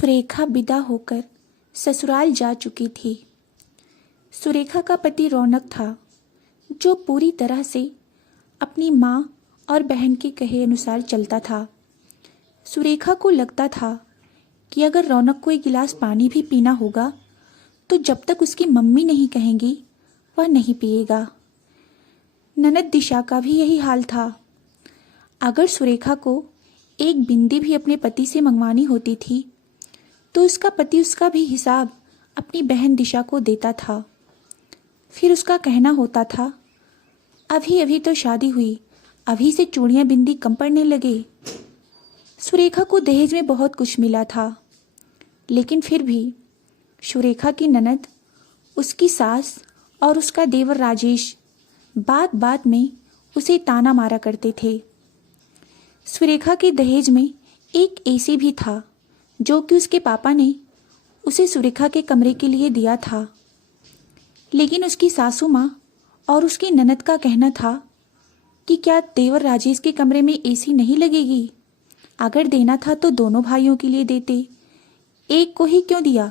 सुरेखा विदा होकर ससुराल जा चुकी थी। सुरेखा का पति रौनक था, जो पूरी तरह से अपनी माँ और बहन के कहे अनुसार चलता था। सुरेखा को लगता था कि अगर रौनक को एक गिलास पानी भी पीना होगा तो जब तक उसकी मम्मी नहीं कहेंगी वह नहीं पिएगा। ननद दिशा का भी यही हाल था। अगर सुरेखा को एक बिंदी भी अपने पति से मंगवानी होती थी तो उसका पति उसका भी हिसाब अपनी बहन दिशा को देता था। फिर उसका कहना होता था, अभी अभी तो शादी हुई, अभी से चूड़ियाँ बिंदी कम पड़ने लगे। सुरेखा को दहेज में बहुत कुछ मिला था, लेकिन फिर भी सुरेखा की ननद, उसकी सास और उसका देवर राजेश बात बात में उसे ताना मारा करते थे। सुरेखा के दहेज में एक एसी भी था, जो कि उसके पापा ने उसे सुरेखा के कमरे के लिए दिया था। लेकिन उसकी सासू माँ और उसकी ननद का कहना था कि क्या देवर राजेश के कमरे में एसी नहीं लगेगी? अगर देना था तो दोनों भाइयों के लिए देते, एक को ही क्यों दिया?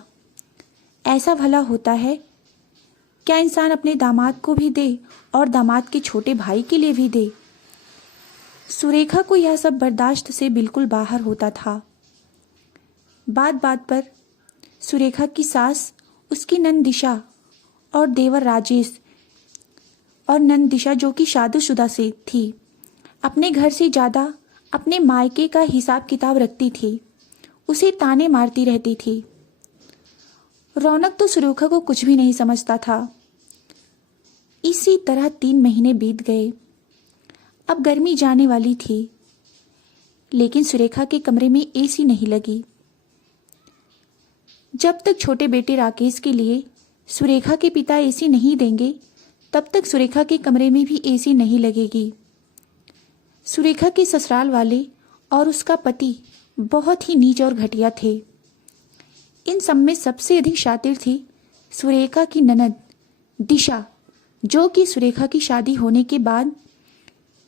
ऐसा भला होता है क्या इंसान अपने दामाद को भी दे और दामाद के छोटे भाई के लिए भी दे? सुरेखा को यह सब बर्दाश्त से बिल्कुल बाहर होता था। बात बात पर सुरेखा की सास उसकी नंद दिशा और देवर राजेश और नंद दिशा, जो कि शादीशुदा से थी, अपने घर से ज़्यादा अपने मायके का हिसाब किताब रखती थी, उसे ताने मारती रहती थी। रौनक तो सुरेखा को कुछ भी नहीं समझता था। इसी तरह 3 महीने बीत गए। अब गर्मी जाने वाली थी, लेकिन सुरेखा के कमरे में एसी नहीं लगी। जब तक छोटे बेटे राकेश के लिए सुरेखा के पिता एसी नहीं देंगे, तब तक सुरेखा के कमरे में भी एसी नहीं लगेगी। सुरेखा के ससुराल वाले और उसका पति बहुत ही नीच और घटिया थे। इन सब में सबसे अधिक शातिर थी सुरेखा की ननद दिशा, जो कि सुरेखा की शादी होने के बाद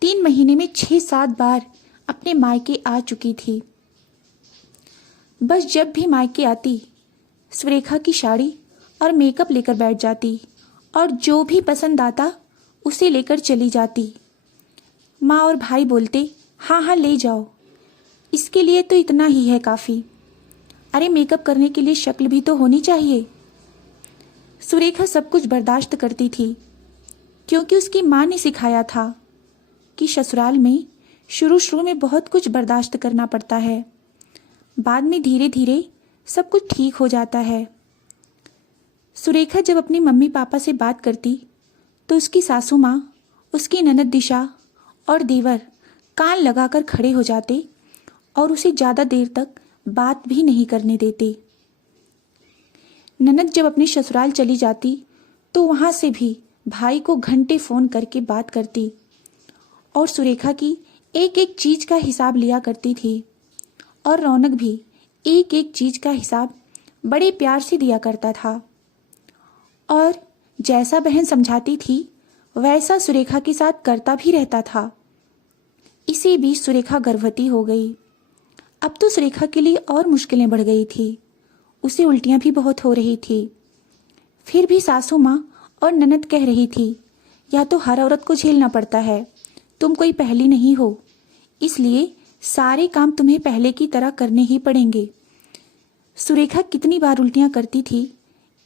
3 महीने में 6-7 बार अपने मायके आ चुकी थी। बस जब भी मायके आती, सुरेखा की साड़ी और मेकअप लेकर बैठ जाती और जो भी पसंद आता उसे लेकर चली जाती। माँ और भाई बोलते, हाँ हाँ ले जाओ, इसके लिए तो इतना ही है काफ़ी। अरे मेकअप करने के लिए शक्ल भी तो होनी चाहिए। सुरेखा सब कुछ बर्दाश्त करती थी, क्योंकि उसकी माँ ने सिखाया था कि ससुराल में शुरू शुरू में बहुत कुछ बर्दाश्त करना पड़ता है, बाद में धीरे धीरे सब कुछ ठीक हो जाता है। सुरेखा जब अपनी मम्मी पापा से बात करती तो उसकी सासू माँ, उसकी ननद दिशा और देवर कान लगाकर खड़े हो जाते और उसे ज़्यादा देर तक बात भी नहीं करने देते। ननद जब अपने ससुराल चली जाती तो वहाँ से भी भाई को घंटे फ़ोन करके बात करती और सुरेखा की एक एक चीज़ का हिसाब लिया करती थी। और रौनक भी एक एक चीज़ का हिसाब बड़े प्यार से दिया करता था। और जैसा बहन समझाती थी वैसा सुरेखा के साथ करता भी रहता था। इसी बीच सुरेखा गर्भवती हो गई। अब तो सुरेखा के लिए और मुश्किलें बढ़ गई थी, उसे उल्टियाँ भी बहुत हो रही थी। फिर भी सासू माँ और ननद कह रही थी, या तो हर औरत को झेलना पड़ता है, तुम कोई पहली नहीं हो, इसलिए सारे काम तुम्हें पहले की तरह करने ही पड़ेंगे। सुरेखा कितनी बार उल्टियाँ करती थी,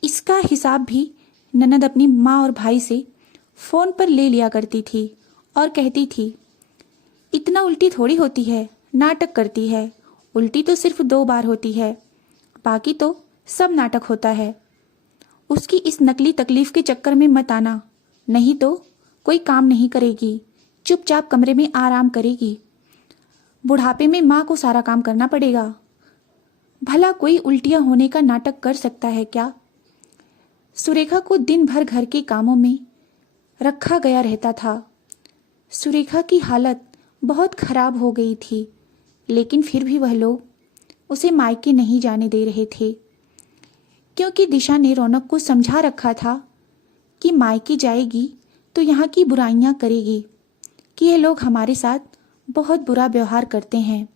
इसका हिसाब भी ननद अपनी माँ और भाई से फ़ोन पर ले लिया करती थी और कहती थी, इतना उल्टी थोड़ी होती है, नाटक करती है, उल्टी तो सिर्फ 2 बार होती है, बाकी तो सब नाटक होता है। उसकी इस नकली तकलीफ के चक्कर में मत आना, नहीं तो कोई काम नहीं करेगी, चुपचाप कमरे में आराम करेगी। बुढ़ापे में माँ को सारा काम करना पड़ेगा। भला कोई उल्टियाँ होने का नाटक कर सकता है क्या? सुरेखा को दिन भर घर के कामों में रखा गया रहता था। सुरेखा की हालत बहुत खराब हो गई थी, लेकिन फिर भी वह लोग उसे मायके नहीं जाने दे रहे थे, क्योंकि दिशा ने रौनक को समझा रखा था कि मायके जाएगी तो यहाँ की बुराइयाँ करेगी, कि ये लोग हमारे साथ बहुत बुरा व्यवहार करते हैं।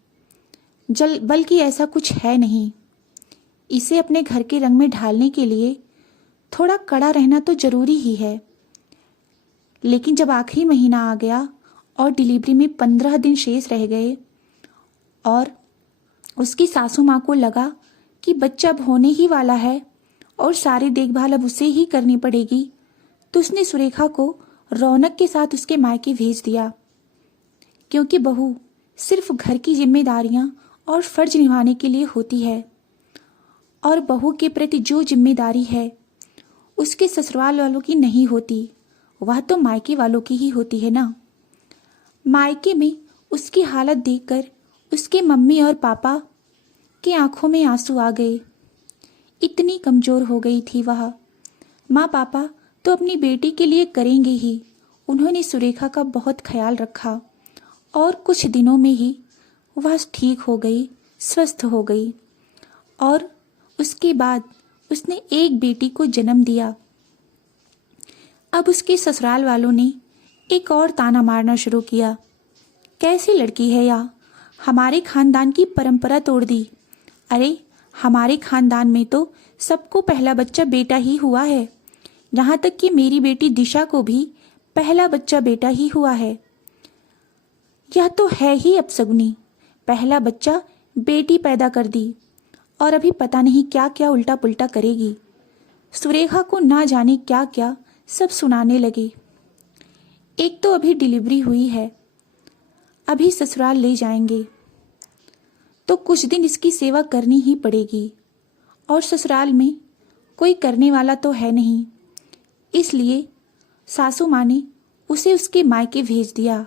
बल्कि ऐसा कुछ है नहीं। इसे अपने घर के रंग में ढालने के लिए थोड़ा कड़ा रहना तो जरूरी ही है। लेकिन जब आखिरी महीना आ गया और डिलीवरी में 15 दिन शेष रह गए और उसकी सासू माँ को लगा कि बच्चा अब होने ही वाला है और सारी देखभाल अब उसे ही करनी पड़ेगी, तो उसने सुरेखा को रौनक के साथ उसके मायके भेज दिया। क्योंकि बहू सिर्फ घर की जिम्मेदारियां और फर्ज निभाने के लिए होती है और बहू के प्रति जो जिम्मेदारी है उसके ससुराल वालों की नहीं होती, वह तो मायके वालों की ही होती है ना। मायके में उसकी हालत देखकर उसके मम्मी और पापा की आंखों में आंसू आ गए। इतनी कमजोर हो गई थी वह। माँ पापा तो अपनी बेटी के लिए करेंगे ही। उन्होंने सुरेखा का बहुत ख्याल रखा और कुछ दिनों में ही वह ठीक हो गई, स्वस्थ हो गई और उसके बाद उसने एक बेटी को जन्म दिया। अब उसके ससुराल वालों ने एक और ताना मारना शुरू किया। कैसी लड़की है या, हमारे खानदान की परंपरा तोड़ दी। अरे हमारे खानदान में तो सबको पहला बच्चा बेटा ही हुआ है, यहाँ तक कि मेरी बेटी दिशा को भी पहला बच्चा बेटा ही हुआ है। यह तो है ही अपशगुनी, पहला बच्चा बेटी पैदा कर दी और अभी पता नहीं क्या क्या उल्टा पुल्टा करेगी। सुरेखा को ना जाने क्या क्या सब सुनाने लगे। एक तो अभी डिलीवरी हुई है, अभी ससुराल ले जाएंगे तो कुछ दिन इसकी सेवा करनी ही पड़ेगी और ससुराल में कोई करने वाला तो है नहीं, इसलिए सासू माँ ने उसे उसके मायके भेज दिया।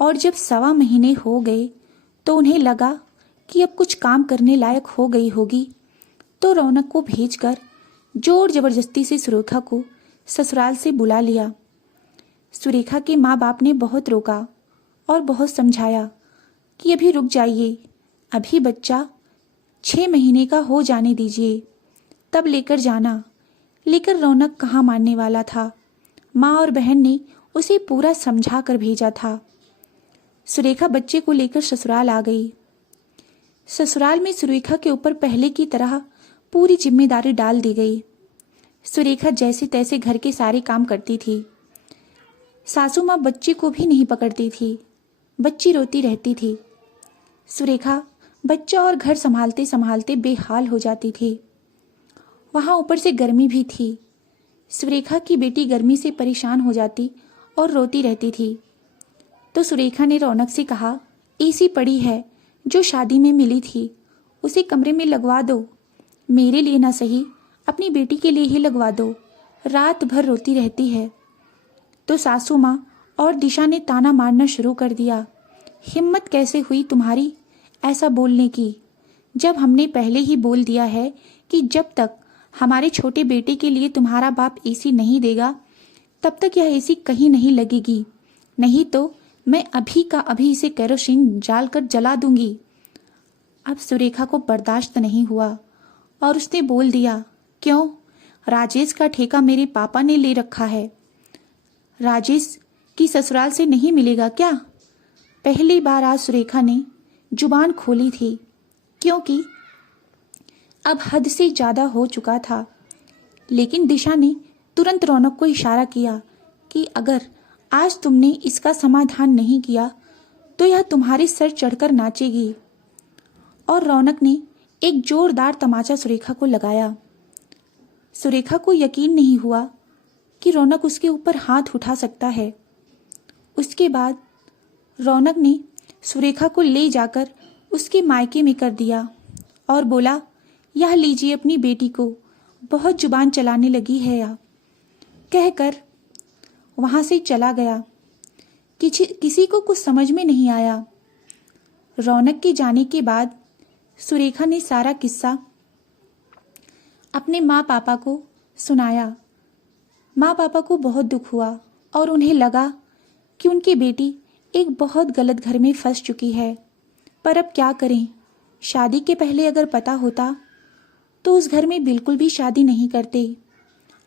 और जब 1.25 महीने हो गए तो उन्हें लगा कि अब कुछ काम करने लायक हो गई होगी, तो रौनक को भेजकर जोर जबरदस्ती से सुरेखा को ससुराल से बुला लिया। सुरेखा के माँ बाप ने बहुत रोका और बहुत समझाया कि अभी रुक जाइए, अभी बच्चा 6 महीने का हो जाने दीजिए, तब लेकर जाना। लेकर रौनक कहाँ मानने वाला था। माँ और बहन ने उसे पूरा समझा कर भेजा था। सुरेखा बच्चे को लेकर ससुराल आ गई। ससुराल में सुरेखा के ऊपर पहले की तरह पूरी जिम्मेदारी डाल दी गई। सुरेखा जैसे तैसे घर के सारे काम करती थी। सासू माँ बच्ची को भी नहीं पकड़ती थी, बच्ची रोती रहती थी। सुरेखा बच्चा और घर संभालते संभालते बेहाल हो जाती थी। वहाँ ऊपर से गर्मी भी थी। सुरेखा की बेटी गर्मी से परेशान हो जाती और रोती रहती थी। तो सुरेखा ने रौनक से कहा, एसी पड़ी है जो शादी में मिली थी, उसे कमरे में लगवा दो। मेरे लिए ना सही, अपनी बेटी के लिए ही लगवा दो, रात भर रोती रहती है। तो सासू माँ और दिशा ने ताना मारना शुरू कर दिया। हिम्मत कैसे हुई तुम्हारी ऐसा बोलने की, जब हमने पहले ही बोल दिया है कि जब तक हमारे छोटे बेटे के लिए तुम्हारा बाप एसी नहीं देगा तब तक यह एसी कहीं नहीं लगेगी, नहीं तो मैं अभी का अभी इसे केरोसिन डालकर जला दूंगी। अब सुरेखा को बर्दाश्त नहीं हुआ और उसने बोल दिया, क्यों, राजेश का ठेका मेरे पापा ने ले रखा है, राजेश की ससुराल से नहीं मिलेगा क्या। पहली बार आज सुरेखा ने जुबान खोली थी, क्योंकि अब हद से ज्यादा हो चुका था। लेकिन दिशा ने तुरंत रौनक को इशारा किया कि अगर आज तुमने इसका समाधान नहीं किया तो यह तुम्हारे सर चढ़कर नाचेगी। और रौनक ने एक जोरदार तमाचा सुरेखा को लगाया। सुरेखा को यकीन नहीं हुआ कि रौनक उसके ऊपर हाथ उठा सकता है। उसके बाद रौनक ने सुरेखा को ले जाकर उसके मायके में कर दिया और बोला, यह लीजिए अपनी बेटी को, बहुत जुबान चलाने लगी है या, कहकर वहां से चला गया। किसी को कुछ समझ में नहीं आया। रौनक के जाने के बाद सुरेखा ने सारा किस्सा अपने माँ पापा को सुनाया। माँ पापा को बहुत दुख हुआ और उन्हें लगा कि उनकी बेटी एक बहुत गलत घर में फंस चुकी है। पर अब क्या करें, शादी के पहले अगर पता होता तो उस घर में बिल्कुल भी शादी नहीं करते।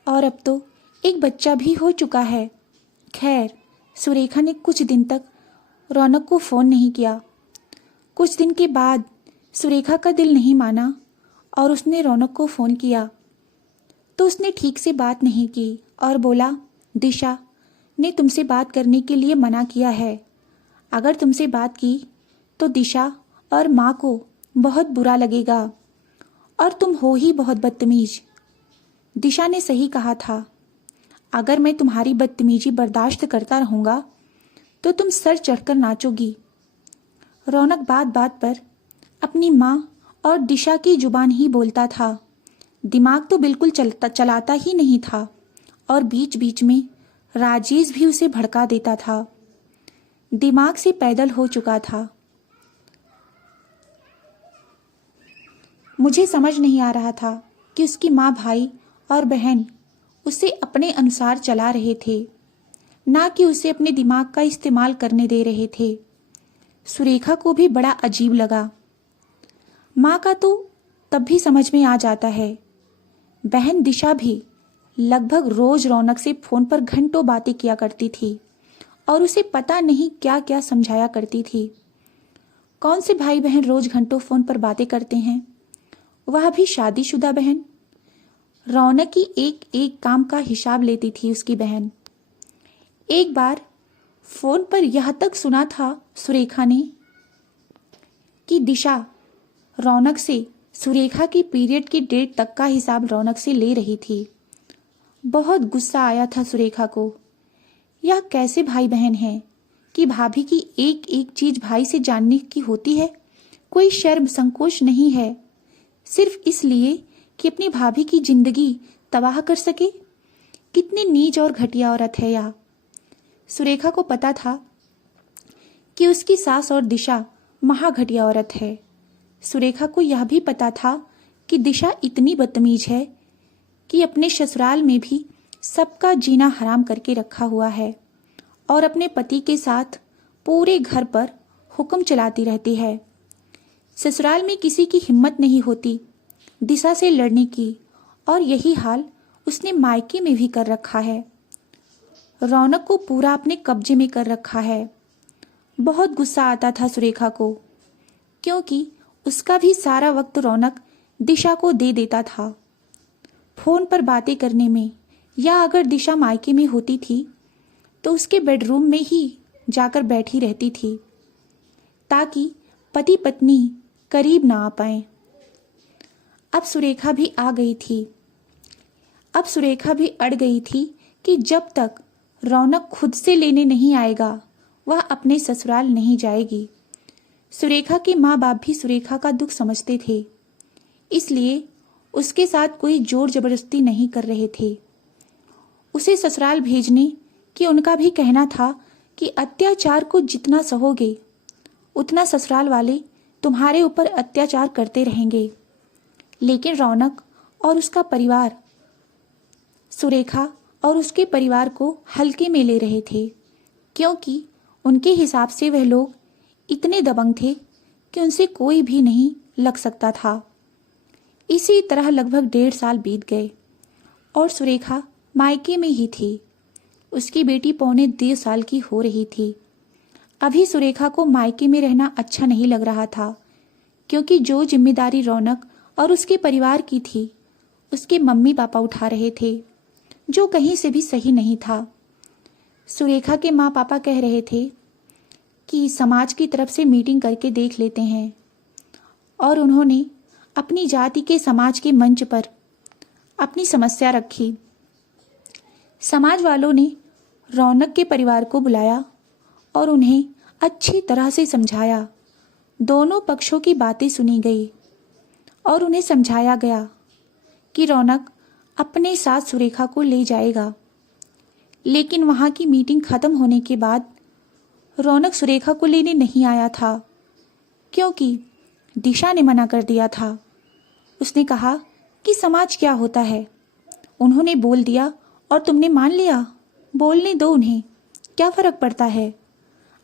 और अब तो एक बच्चा भी हो चुका है। खैर, सुरेखा ने कुछ दिन तक रौनक को फ़ोन नहीं किया। कुछ दिन के बाद सुरेखा का दिल नहीं माना और उसने रौनक को फ़ोन किया तो उसने ठीक से बात नहीं की और बोला, दिशा ने तुमसे बात करने के लिए मना किया है। अगर तुमसे बात की तो दिशा और माँ को बहुत बुरा लगेगा और तुम हो ही बहुत बदतमीज। दिशा ने सही कहा था, अगर मैं तुम्हारी बदतमीजी बर्दाश्त करता रहूँगा तो तुम सर चढ़कर नाचोगी। रौनक बात बात पर अपनी माँ और दिशा की जुबान ही बोलता था। दिमाग तो बिल्कुल चलाता ही नहीं था और बीच बीच में राजेश भी उसे भड़का देता था। दिमाग से पैदल हो चुका था। मुझे समझ नहीं आ रहा था कि उसकी माँ, भाई और बहन उसे अपने अनुसार चला रहे थे, ना कि उसे अपने दिमाग का इस्तेमाल करने दे रहे थे। सुरेखा को भी बड़ा अजीब लगा। माँ का तो तब भी समझ में आ जाता है। बहन दिशा भी लगभग रोज रौनक से फोन पर घंटों बातें किया करती थी और उसे पता नहीं क्या क्या समझाया करती थी। कौन से भाई बहन रोज घंटों फोन पर बातें करते हैं, वह भी शादीशुदा बहन। रौनक की एक एक काम का हिसाब लेती थी उसकी बहन। एक बार फोन पर यह तक सुना था सुरेखा ने कि दिशा रौनक से सुरेखा की पीरियड की डेट तक का हिसाब रौनक से ले रही थी। बहुत गुस्सा आया था सुरेखा को। यह कैसे भाई बहन हैं कि भाभी की एक एक चीज भाई से जानने की होती है। कोई शर्म संकोच नहीं है, सिर्फ इसलिए कि अपनी भाभी की जिंदगी तबाह कर सके। कितनी नीच और घटिया औरत है यह। सुरेखा को पता था कि उसकी सास और दिशा महाघटिया औरत है। सुरेखा को यह भी पता था कि दिशा इतनी बदतमीज है कि अपने ससुराल में भी सबका जीना हराम करके रखा हुआ है और अपने पति के साथ पूरे घर पर हुक्म चलाती रहती है। ससुराल में किसी की हिम्मत नहीं होती दिशा से लड़ने की और यही हाल उसने मायके में भी कर रखा है। रौनक को पूरा अपने कब्जे में कर रखा है। बहुत गुस्सा आता था सुरेखा को, क्योंकि उसका भी सारा वक्त रौनक दिशा को दे देता था फोन पर बातें करने में, या अगर दिशा मायके में होती थी तो उसके बेडरूम में ही जाकर बैठी रहती थी ताकि पति पत्नी करीब ना आ पाए। अब सुरेखा भी आ गई थी। अब सुरेखा भी अड़ गई थी कि जब तक रौनक खुद से लेने नहीं आएगा वह अपने ससुराल नहीं जाएगी। सुरेखा के माँ बाप भी सुरेखा का दुख समझते थे, इसलिए उसके साथ कोई जोर जबरदस्ती नहीं कर रहे थे। उसे ससुराल भेजने की उनका भी कहना था कि अत्याचार को जितना सहोगे उतना ससुराल वाले तुम्हारे ऊपर अत्याचार करते रहेंगे। लेकिन रौनक और उसका परिवार सुरेखा और उसके परिवार को हल्के में ले रहे थे, क्योंकि उनके हिसाब से वह लोग इतने दबंग थे कि उनसे कोई भी नहीं लग सकता था। इसी तरह लगभग 1.5 साल बीत गए और सुरेखा मायके में ही थी। उसकी बेटी पौने 1.5 साल की हो रही थी। अभी सुरेखा को मायके में रहना अच्छा नहीं लग रहा था, क्योंकि जो जिम्मेदारी रौनक और उसके परिवार की थी उसके मम्मी पापा उठा रहे थे, जो कहीं से भी सही नहीं था। सुरेखा के माँ पापा कह रहे थे कि समाज की तरफ से मीटिंग करके देख लेते हैं, और उन्होंने अपनी जाति के समाज के मंच पर अपनी समस्या रखी। समाज वालों ने रौनक के परिवार को बुलाया और उन्हें अच्छी तरह से समझाया। दोनों पक्षों की बातें सुनी गई और उन्हें समझाया गया कि रौनक अपने साथ सुरेखा को ले जाएगा। लेकिन वहाँ की मीटिंग खत्म होने के बाद रौनक सुरेखा को लेने नहीं आया था, क्योंकि दिशा ने मना कर दिया था। उसने कहा कि समाज क्या होता है, उन्होंने बोल दिया और तुमने मान लिया, बोलने दो उन्हें, क्या फर्क पड़ता है।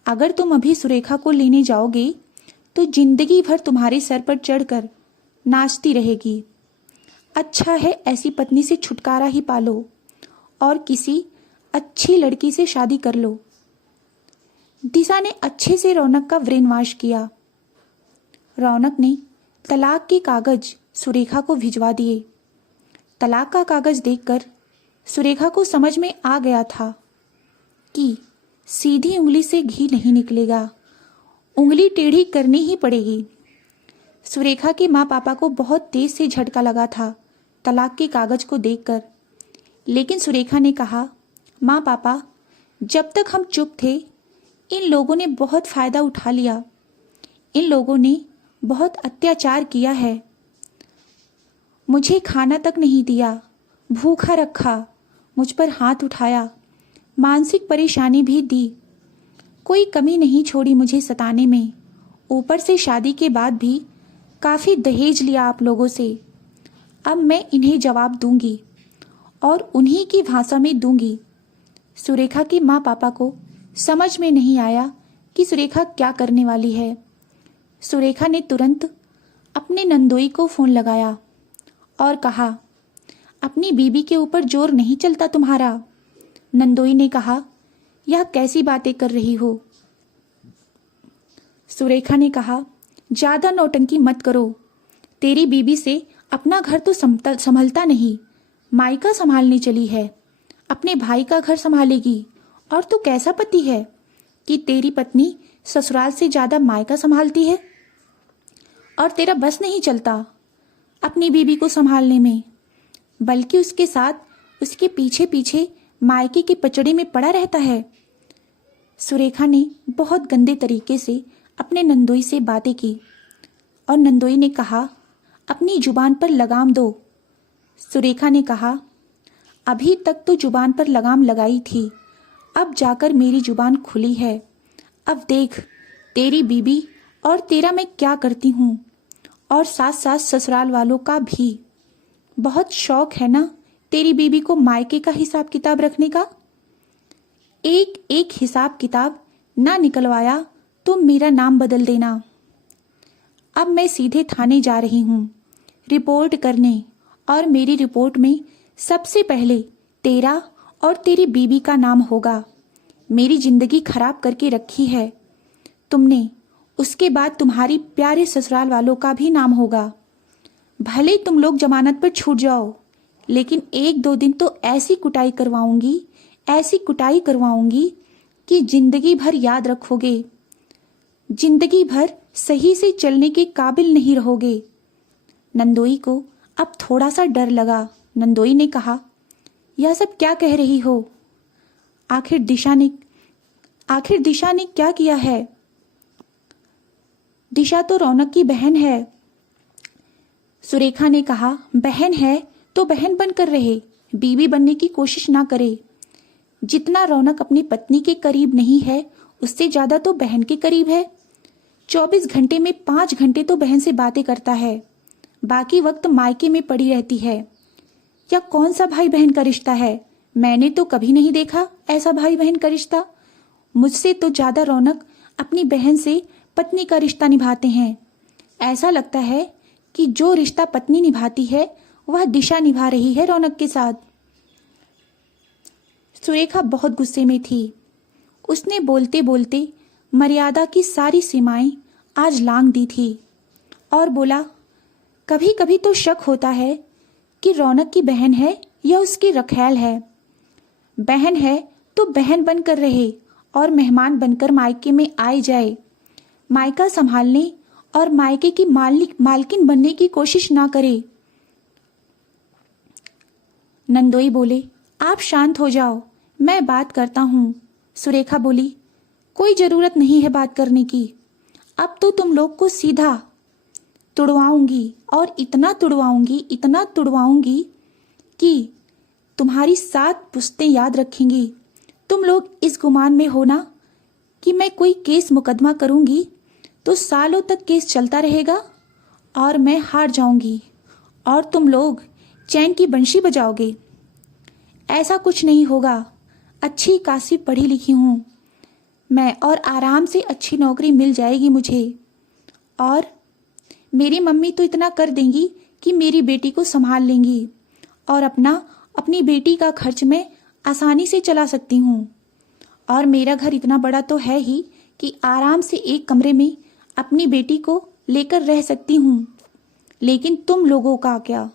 अगर तुम अभी सुरेखा को लेने जाओगे तो जिंदगी भर तुम्हारे सर पर चढ़कर नाचती रहेगी। अच्छा है ऐसी पत्नी से छुटकारा ही पालो और किसी अच्छी लड़की से शादी कर लो। दिशा ने अच्छे से रौनक का ब्रेन वॉश किया। रौनक ने तलाक के कागज सुरेखा को भिजवा दिए। तलाक का कागज देखकर सुरेखा को समझ में आ गया था कि सीधी उंगली से घी नहीं निकलेगा, उंगली टेढ़ी करनी ही पड़ेगी। सुरेखा के माँ पापा को बहुत तेज से झटका लगा था तलाक के कागज को देखकर, लेकिन सुरेखा ने कहा, माँ पापा, जब तक हम चुप थे इन लोगों ने बहुत फ़ायदा उठा लिया। इन लोगों ने बहुत अत्याचार किया है, मुझे खाना तक नहीं दिया, भूखा रखा, मुझ पर हाथ उठाया, मानसिक परेशानी भी दी, कोई कमी नहीं छोड़ी मुझे सताने में। ऊपर से शादी के बाद भी काफ़ी दहेज लिया आप लोगों से। अब मैं इन्हें जवाब दूंगी और उन्हीं की भाषा में दूंगी। सुरेखा के माँ पापा को समझ में नहीं आया कि सुरेखा क्या करने वाली है। सुरेखा ने तुरंत अपने नंदोई को फ़ोन लगाया और कहा, अपनी बीबी के ऊपर जोर नहीं चलता तुम्हारा। नंदोई ने कहा, यह कैसी बातें कर रही हो। सुरेखा ने कहा, ज़्यादा नौटंकी मत करो, तेरी बीबी से अपना घर तो संभलता नहीं, मायका संभालने चली है, अपने भाई का घर संभालेगी। और तू कैसा पति है कि तेरी पत्नी ससुराल से ज़्यादा मायका संभालती है और तेरा बस नहीं चलता अपनी बीबी को संभालने में, बल्कि उसके साथ उसके पीछे पीछे मायके के पचड़े में पड़ा रहता है। सुरेखा ने बहुत गंदे तरीके से अपने नंदोई से बातें की और नंदोई ने कहा, अपनी जुबान पर लगाम दो। सुरेखा ने कहा, अभी तक तो जुबान पर लगाम लगाई थी, अब जाकर मेरी जुबान खुली है। अब देख तेरी बीबी और तेरा मैं क्या करती हूँ, और साथ साथ ससुराल वालों का भी। बहुत शौक है ना तेरी बीबी को मायके का हिसाब किताब रखने का। एक एक हिसाब किताब ना निकलवाया तो मेरा नाम बदल देना। अब मैं सीधे थाने जा रही हूँ रिपोर्ट करने, और मेरी रिपोर्ट में सबसे पहले तेरा और तेरी बीबी का नाम होगा। मेरी जिंदगी खराब करके रखी है तुमने, उसके बाद तुम्हारी प्यारे ससुराल वालों का भी नाम होगा। भले तुम लोग जमानत पर छूट जाओ, लेकिन 1-2 दिन तो ऐसी कुटाई करवाऊंगी, ऐसी कुटाई करवाऊंगी कि जिंदगी भर याद रखोगे, जिंदगी भर सही से चलने के काबिल नहीं रहोगे। नंदोई को अब थोड़ा सा डर लगा। नंदोई ने कहा, यह सब क्या कह रही हो? आखिर दिशा ने क्या किया है? दिशा तो रौनक की बहन है। सुरेखा ने कहा, बहन है तो बहन बनकर रहे, बीवी बनने की कोशिश ना करे। जितना रौनक अपनी पत्नी के करीब नहीं है, उससे ज्यादा तो बहन के करीब है। 24 घंटे में 5 घंटे तो बहन से बातें करता है, बाकी वक्त मायके में पड़ी रहती है। या कौन सा भाई बहन का रिश्ता है? मैंने तो कभी नहीं देखा ऐसा भाई बहन का रिश्ता। मुझसे तो ज्यादा रौनक अपनी बहन से पत्नी का रिश्ता निभाते हैं। ऐसा लगता है कि जो रिश्ता पत्नी निभाती है वह दिशा निभा रही है रौनक के साथ। सुरेखा बहुत गुस्से में थी। उसने बोलते बोलते मर्यादा की सारी सीमाएं आज लांघ दी थी और बोला, कभी कभी तो शक होता है कि रौनक की बहन है या उसकी रखैल है। बहन है तो बहन बनकर रहे और मेहमान बनकर मायके में आए जाए। मायका संभालने और मायके की मालकिन बनने की कोशिश ना करे। नंदोई बोले, आप शांत हो जाओ, मैं बात करता हूँ। सुरेखा बोली, कोई जरूरत नहीं है बात करने की। अब तो तुम लोग को सीधा तुड़वाऊंगी और इतना तुड़वाऊंगी कि तुम्हारी 7 पुश्तें याद रखेंगी। तुम लोग इस गुमान में हो ना कि मैं कोई केस मुकदमा करूंगी तो सालों तक केस चलता रहेगा और मैं हार जाऊंगी और तुम लोग चैन की बंशी बजाओगे। ऐसा कुछ नहीं होगा। अच्छी खासी पढ़ी लिखी हूँ मैं और आराम से अच्छी नौकरी मिल जाएगी मुझे, और मेरी मम्मी तो इतना कर देंगी कि मेरी बेटी को संभाल लेंगी और अपनी बेटी का खर्च मैं आसानी से चला सकती हूँ। और मेरा घर इतना बड़ा तो है ही कि आराम से एक कमरे में अपनी बेटी को लेकर रह सकती हूँ। लेकिन तुम लोगों का क्या?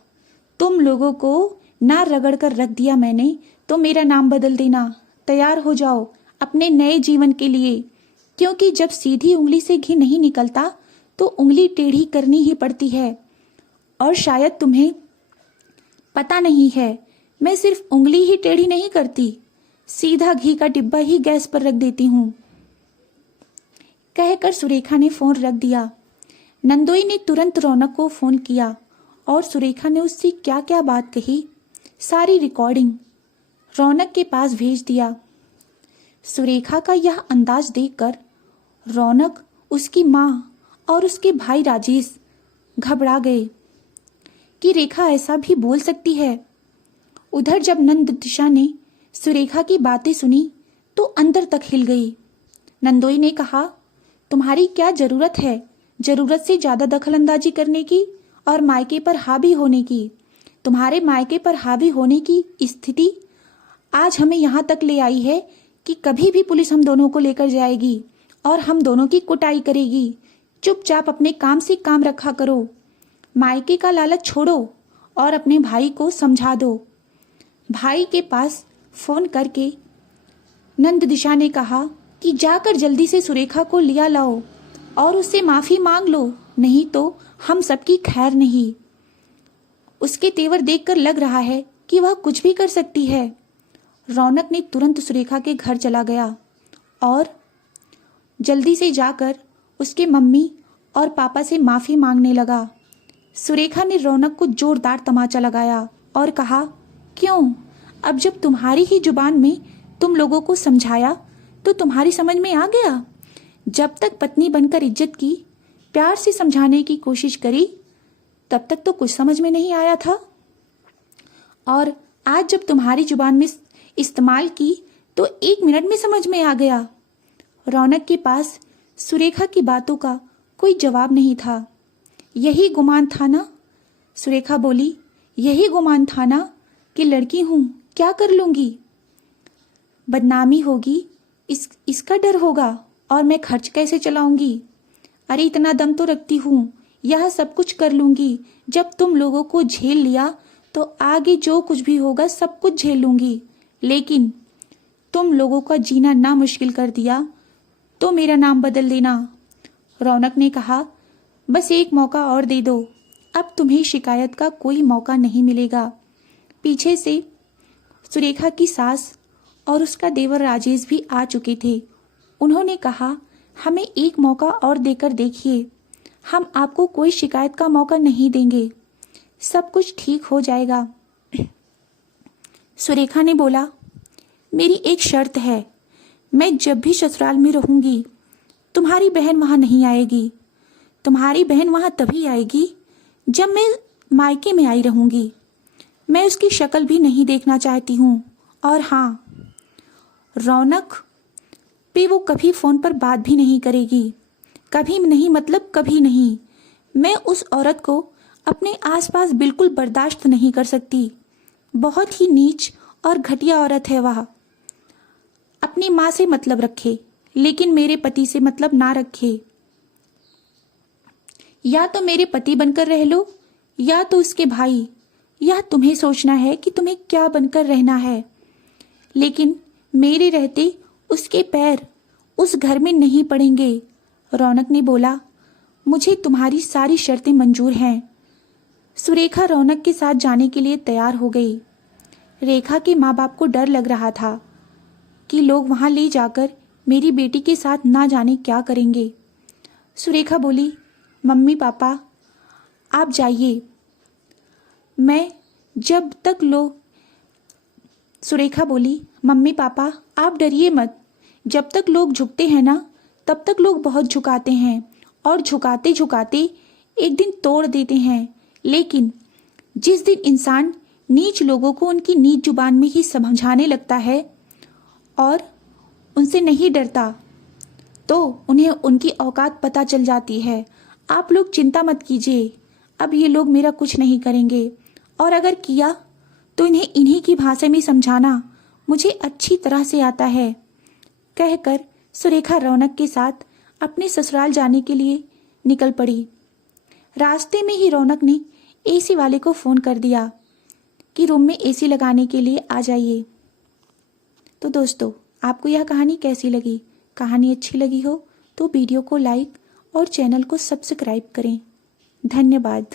तुम लोगों को ना रगड़ कर रख दिया मैंने तो मेरा नाम बदल देना। तैयार हो जाओ अपने नए जीवन के लिए, क्योंकि जब सीधी उंगली से घी नहीं निकलता तो उंगली टेढ़ी करनी ही पड़ती है। और शायद तुम्हें पता नहीं है, मैं सिर्फ उंगली ही टेढ़ी नहीं करती, सीधा घी का डिब्बा ही गैस पर रख देती हूँ। कहकर सुरेखा ने फोन रख दिया। नंदोई ने तुरंत रौनक को फोन किया और सुरेखा ने उससे क्या क्या बात कही, सारी रिकॉर्डिंग रौनक के पास भेज दिया। सुरेखा का यह अंदाज देखकर रौनक, उसकी माँ और उसके भाई राजेश घबरा गए कि रेखा ऐसा भी बोल सकती है। उधर जब नंददिशा ने सुरेखा की बातें सुनी तो अंदर तक हिल गई। नंदोई ने कहा, तुम्हारी क्या जरूरत है जरूरत से ज्यादा दखलंदाजी करने की और मायके पर हावी होने की? तुम्हारे मायके पर हावी होने की स्थिति आज हमें यहाँ तक ले आई है कि कभी भी पुलिस हम दोनों को लेकर जाएगी और हम दोनों की कुटाई करेगी। चुपचाप अपने काम से काम रखा करो, मायके का लालच छोड़ो और अपने भाई को समझा दो। भाई के पास फोन करके नंददिशा ने कहा कि जाकर जल्दी से सुरेखा को लिया लाओ और उससे माफी मांग लो, नहीं तो हम सबकी खैर नहीं। उसके तेवर देखकर लग रहा है कि वह कुछ भी कर सकती है। रौनक ने तुरंत सुरेखा के घर चला गया और जल्दी से जाकर उसके मम्मी और पापा से माफी मांगने लगा। सुरेखा ने रौनक को जोरदार तमाचा लगाया और कहा, क्यों? अब जब तुम्हारी ही जुबान में तुम लोगों को समझाया तो तुम्हारी समझ में आ गया? जब तक पत्नी बनकर इज्जत की, प्यार से समझाने की कोशिश करी, तब तक तो कुछ समझ में नहीं आया था, और आज जब तुम्हारी जुबान में इस्तेमाल की तो 1 मिनट में समझ में आ गया। रौनक के पास सुरेखा की बातों का कोई जवाब नहीं था। यही गुमान था ना? सुरेखा बोली, यही गुमान था ना कि लड़की हूं, क्या कर लूंगी, बदनामी होगी, इसका डर होगा और मैं खर्च कैसे चलाऊंगी? अरे इतना दम तो रखती हूं, यह सब कुछ कर लूंगी। जब तुम लोगों को झेल लिया तो आगे जो कुछ भी होगा सब कुछ झेल लूंगी, लेकिन तुम लोगों का जीना ना मुश्किल कर दिया तो मेरा नाम बदल देना। रौनक ने कहा, बस एक मौका और दे दो, अब तुम्हें शिकायत का कोई मौका नहीं मिलेगा। पीछे से सुरेखा की सास और उसका देवर राजेश भी आ चुके थे। उन्होंने कहा, हमें एक मौका और देकर देखिए, हम आपको कोई शिकायत का मौका नहीं देंगे, सब कुछ ठीक हो जाएगा। सुरेखा ने बोला, मेरी एक शर्त है, मैं जब भी ससुराल में रहूंगी तुम्हारी बहन वहां नहीं आएगी। तुम्हारी बहन वहां तभी आएगी जब मैं मायके में आई रहूंगी। मैं उसकी शक्ल भी नहीं देखना चाहती हूँ। और हाँ, रौनक पे वो कभी फोन पर बात भी नहीं करेगी, कभी नहीं, मतलब कभी नहीं। मैं उस औरत को अपने आसपास बिल्कुल बर्दाश्त नहीं कर सकती। बहुत ही नीच और घटिया औरत है वह। अपनी माँ से मतलब रखे लेकिन मेरे पति से मतलब ना रखे। या तो मेरे पति बनकर रह लो या तो उसके भाई। यह तुम्हें सोचना है कि तुम्हें क्या बनकर रहना है, लेकिन मेरे रहते उसके पैर उस घर में नहीं पड़ेंगे। रौनक ने बोला, मुझे तुम्हारी सारी शर्तें मंजूर हैं। सुरेखा रौनक के साथ जाने के लिए तैयार हो गई। रेखा के माँ बाप को डर लग रहा था कि लोग वहां ले जाकर मेरी बेटी के साथ ना जाने क्या करेंगे। सुरेखा बोली, मम्मी पापा आप जाइए, मैं जब तक लोग सुरेखा बोली, मम्मी पापा आप डरिए मत, जब तक लोग झुकते हैं ना तब तक लोग बहुत झुकाते हैं और झुकाते झुकाते एक दिन तोड़ देते हैं। लेकिन जिस दिन इंसान नीच लोगों को उनकी नीच जुबान में ही समझाने लगता है और उनसे नहीं डरता तो उन्हें उनकी औकात पता चल जाती है। आप लोग चिंता मत कीजिए, अब ये लोग मेरा कुछ नहीं करेंगे, और अगर किया तो इन्हें इन्हीं की भाषा में समझाना मुझे अच्छी तरह से आता है। कहकर सुरेखा रौनक के साथ अपने ससुराल जाने के लिए निकल पड़ी। रास्ते में ही रौनक ने एसी वाले को फ़ोन कर दिया कि रूम में एसी लगाने के लिए आ जाइए। तो दोस्तों, आपको यह कहानी कैसी लगी? कहानी अच्छी लगी हो तो वीडियो को लाइक और चैनल को सब्सक्राइब करें। धन्यवाद।